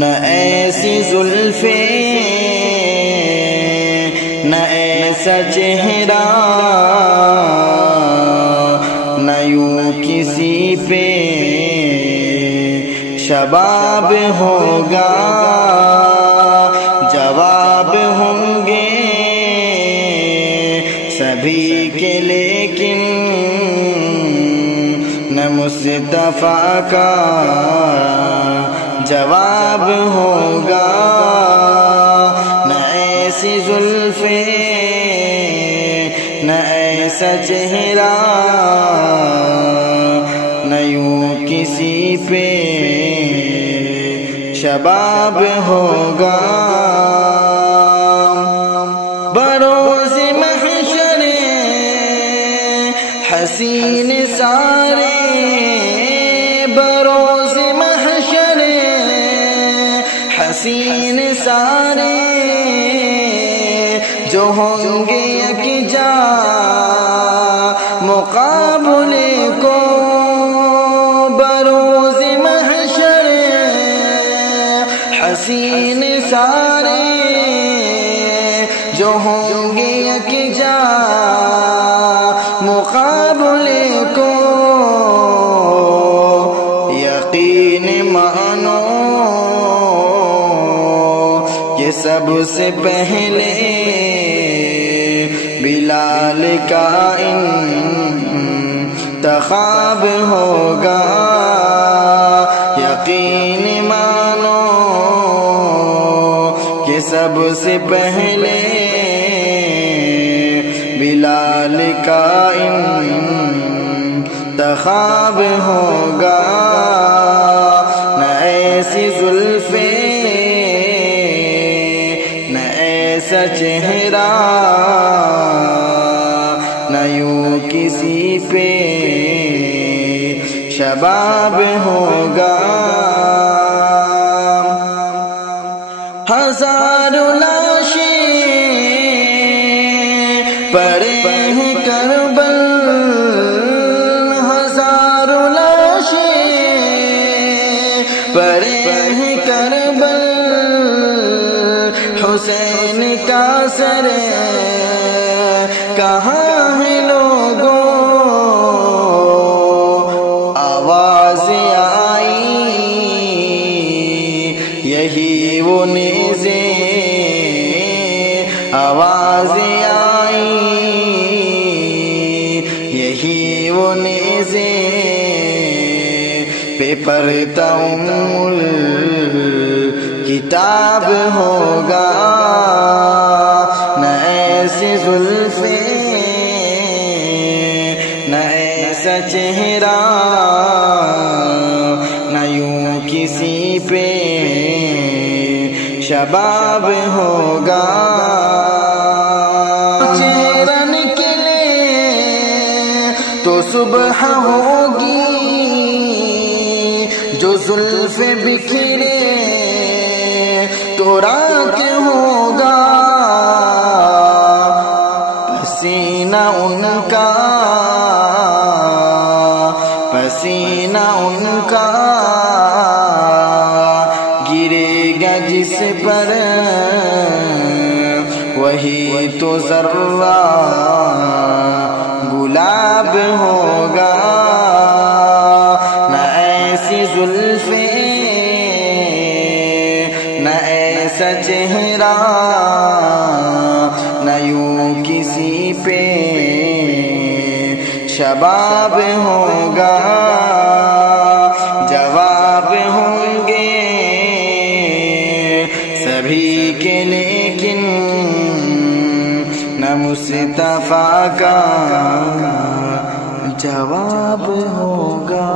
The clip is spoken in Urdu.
نہ ایسی زلفیں نہ ایسا چہرہ، نہ یوں کسی پہ شباب ہوگا، جواب ہوں گے سبھی کے لیکن نہ مصطفیٰ کا جواب ہوگا۔ نہ ایسی زلفیں نہ ایسا چہرہ، نہ یوں کسی پہ شباب ہوگا۔ بروز محشر حسین سارے، بروز محشر حسین سارے جو ہوں گے یکجا مقابلے کو، بروز محشر حسین سارے جو ہوں گے یکجا مقابلے کو۔ یقین مانو کہ سب سے پہلے بلال کا انتخاب ہوگا۔ یقین مانو کہ سب سے پہلے بلال کا انتخاب ہوگا۔ نہ ایسی زلفیں نہ ایسا چہرہ، نہ یوں کسی پہ شباب ہوگا۔ ہزاروں لاشیں پڑے ہیں کربل، ہزاروں لاشیں پڑے ہیں کربل، حسین کا سر کہاں ہے لوگوں؟ آواز آئی یہی وہ نیزیں، آواز آئی یہی وہ نیزیں، پہ پڑھتا ہوں کتاب ہوگا۔ نہ ایسی زلفیں نہ ایسا چہرہ، نہ یوں کسی پہ شباب ہوگا۔ چہرہ نکلے تو صبح ہوگی، جو زلف بکھرے تو رات ہوگا۔ پسینہ ان کا پسینہ ان کا گرے گا جس پر، وہی تو ذرہ گلاب ہوگا۔ نہ ایسی زلفیں نہ ایسا چہرہ، نہ یوں کسی پہ شباب ہوگا۔ جواب ہوں گے سبھی کے لیکن نہ مصطفیٰ کا جواب ہوگا۔